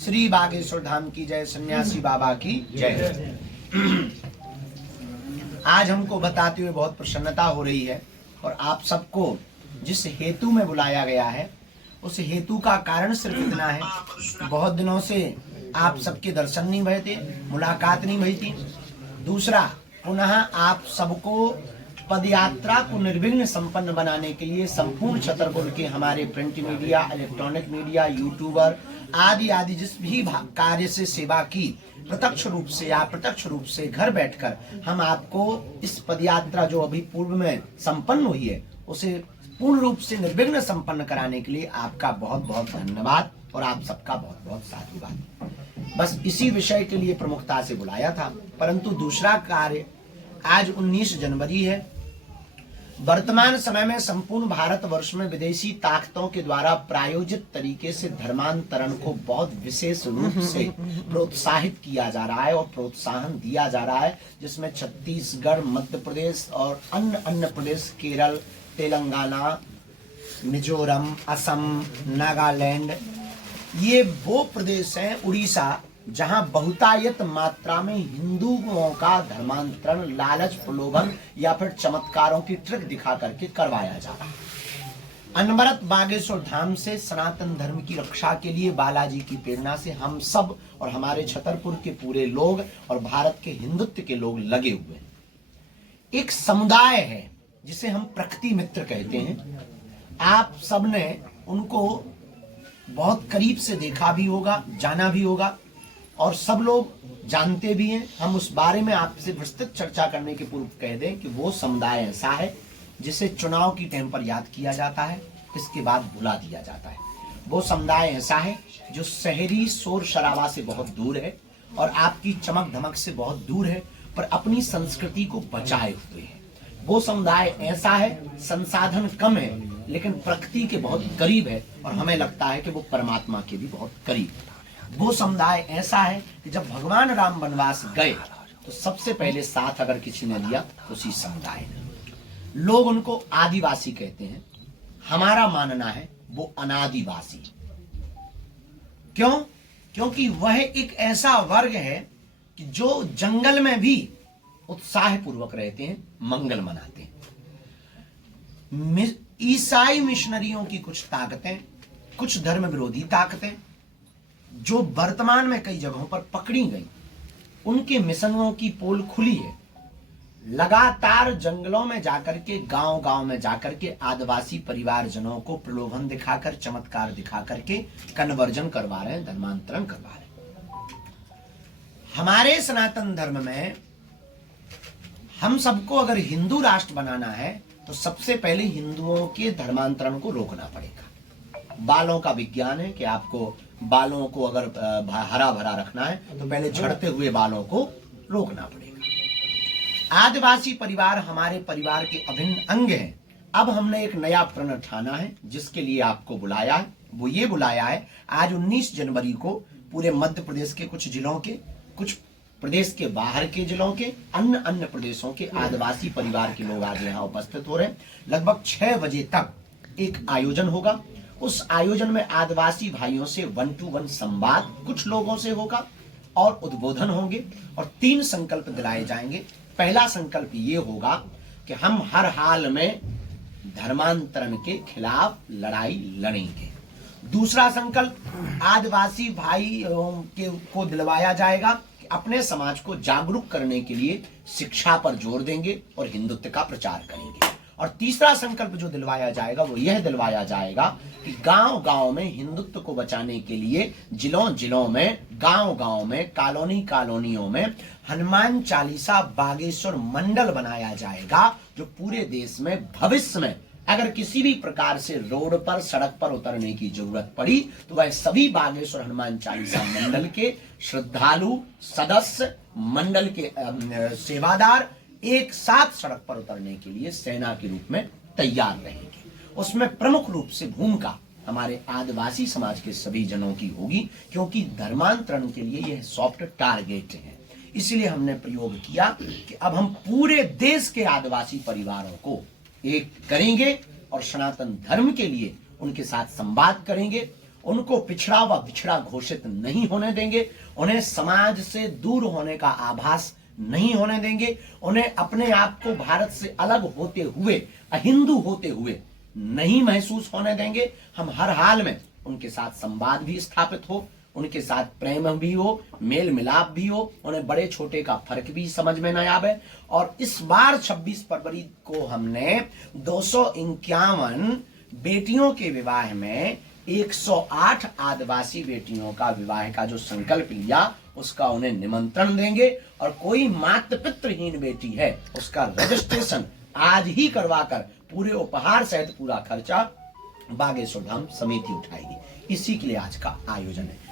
श्री बागेश्वर धाम की जय, सन्यासी बाबा की जय। आज हमको बताते हुए बहुत प्रसन्नता हो रही है और आप सबको जिस हेतु में बुलाया गया है उस हेतु का कारण सिर्फ इतना है, बहुत दिनों से आप सबके दर्शन नहीं भए थे, मुलाकात नहीं भई थी। दूसरा, पुनः आप सबको पदयात्रा को निर्विघ्न संपन्न बनाने के लिए संपूर्ण छतरपुर के हमारे print media, electronic media, YouTuber आदि आदि जिस भी कार्य से सेवा की, प्रत्यक्ष रूप से या अप्रत्यक्ष रूप से घर बैठकर हम आपको इस पदयात्रा जो अभी पूर्व में संपन्न हुई है उसे पूर्ण रूप से निर्विघ्न संपन्न कराने के लिए आपका बहुत बहुत धन्यवाद और आप सबका बहुत बहुत साधुवाद। बस इसी विषय के लिए प्रमुखता से बुलाया था। परंतु दूसरा कार्य, आज 19 जनवरी है। वर्तमान समय में संपूर्ण भारतवर्ष में विदेशी ताकतों के द्वारा प्रायोजित तरीके से धर्मांतरण को बहुत विशेष रूप से प्रोत्साहित किया जा रहा है और प्रोत्साहन दिया जा रहा है, जिसमें छत्तीसगढ़, मध्य प्रदेश और अन्य प्रदेश, केरल, तेलंगाना, मिजोरम, असम, नागालैंड, ये वो प्रदेश हैं, उड़ीसा, जहां बहुतायत मात्रा में हिंदुओं का धर्मांतरण लालच, प्रलोभन या फिर चमत्कारों की ट्रिक दिखा करके करवाया जा रहा है। अनवरत बागेश्वर धाम से सनातन धर्म की रक्षा के लिए बालाजी की प्रेरणा से हम सब और हमारे छतरपुर के पूरे लोग और भारत के हिंदुत्व के लोग लगे हुए हैं। एक समुदाय है जिसे हम प्रकृति मित्र कहते हैं। आप सबने उनको बहुत करीब से देखा भी होगा, जाना भी होगा और सब लोग जानते भी हैं। हम उस बारे में आपसे विस्तृत चर्चा करने के पूर्व कह दें कि वो समुदाय ऐसा है जिसे चुनाव की टाइम पर याद किया जाता है, इसके बाद भुला दिया जाता है। वो समुदाय ऐसा है जो शहरी शोर शराबा से बहुत दूर है और आपकी चमक धमक से बहुत दूर है, पर अपनी संस्कृति को बचाए हुए है। वो समुदाय ऐसा है, संसाधन कम है लेकिन प्रकृति के बहुत करीब है और हमें लगता है कि वो परमात्मा के भी बहुत करीब है। वो समुदाय ऐसा है कि जब भगवान राम वनवास गए तो सबसे पहले साथ अगर किसी ने लिया तो उसी समुदाय ने। लोग उनको आदिवासी कहते हैं, हमारा मानना है वो अनादिवासी। क्यों? क्योंकि वह एक ऐसा वर्ग है कि जो जंगल में भी उत्साह पूर्वक रहते हैं, मंगल मनाते हैं। ईसाई मिशनरियों की कुछ ताकतें, कुछ धर्म विरोधी ताकतें जो वर्तमान में कई जगहों पर पकड़ी गई, उनके मिशनों की पोल खुली है। लगातार जंगलों में जाकर के, गांव-गांव में जाकर के आदिवासी परिवारजनों को प्रलोभन दिखाकर, चमत्कार दिखाकर के कन्वर्जन करवा रहे हैं, धर्मांतरण करवा रहे हैं। हमारे सनातन धर्म में हम सबको अगर हिंदू राष्ट्र बनाना है तो सबसे पहले हिंदुओं के धर्मांतरण को रोकना पड़ेगा। बालों का विज्ञान है कि आपको बालों को अगर हरा भरा रखना है तो पहले झड़ते हुए बालों को रोकना पड़ेगा। आदिवासी परिवार हमारे परिवार के अभिन्न अंग हैं। अब हमने एक नया प्रण ठाना है जिसके लिए आपको बुलाया है। वो ये बुलाया है, आज 19 जनवरी को पूरे मध्य प्रदेश के कुछ जिलों के, कुछ प्रदेश के बाहर के जिलों के, अन्य प्रदेशों के आदिवासी परिवार के लोग आज यहाँ उपस्थित हो रहे हैं। लगभग 6 बजे तक एक आयोजन होगा। उस आयोजन में आदिवासी भाइयों से 1-to-1 संवाद कुछ लोगों से होगा और उद्बोधन होंगे और 3 संकल्प दिलाए जाएंगे। पहला संकल्प ये होगा कि हम हर हाल में धर्मांतरण के खिलाफ लड़ाई लड़ेंगे। दूसरा संकल्प आदिवासी भाइयों को दिलवाया जाएगा कि अपने समाज को जागरूक करने के लिए शिक्षा पर जोर देंगे और हिंदुत्व का प्रचार करेंगे। और तीसरा संकल्प जो दिलवाया जाएगा वो यह दिलवाया जाएगा कि गांव-गांव में हिंदुत्व को बचाने के लिए, जिलों-जिलों में, गांव-गांव में, कॉलोनियों में हनुमान चालीसा बागेश्वर मंडल बनाया जाएगा, जो पूरे देश में भविष्य में अगर किसी भी प्रकार से रोड पर, सड़क पर उतरने की जरूरत पड़ी तो वह सभी बागेश्वर हनुमान चालीसा मंडल के श्रद्धालु, सदस्य, मंडल के सेवादार एक साथ सड़क पर उतरने के लिए सेना के रूप में तैयार रहेंगे। उसमें प्रमुख रूप से भूमिका हमारे आदिवासी समाज के सभी जनों की होगी, क्योंकि धर्मांतरण के लिए यह सॉफ्ट टारगेट है। इसलिए हमने प्रयोग किया कि अब हम पूरे देश के आदिवासी परिवारों को एक करेंगे और सनातन धर्म के लिए उनके साथ संवाद करेंगे उनको पिछड़ा व बिछड़ा घोषित नहीं होने देंगे, उन्हें समाज से दूर होने का आभास नहीं होने देंगे, उन्हें अपने आप को भारत से अलग होते हुए, अहिंदू होते हुए नहीं महसूस होने देंगे। हम हर हाल में उनके साथ संवाद भी स्थापित हो, उनके साथ प्रेम भी हो, मेल मिलाप भी हो, उन्हें बड़े छोटे का फर्क भी समझ में न आवे। और इस बार 26 फरवरी को हमने 251 बेटियों के विवाह में 108 आदिवासी बेटियों का विवाह का जो संकल्प लिया, उसका उन्हें निमंत्रण देंगे। और कोई मातृ पितृहीन बेटी है, उसका रजिस्ट्रेशन आज ही करवाकर पूरे उपहार सहित पूरा खर्चा बागेश्वर धाम समिति उठाएगी। इसी के लिए आज का आयोजन है।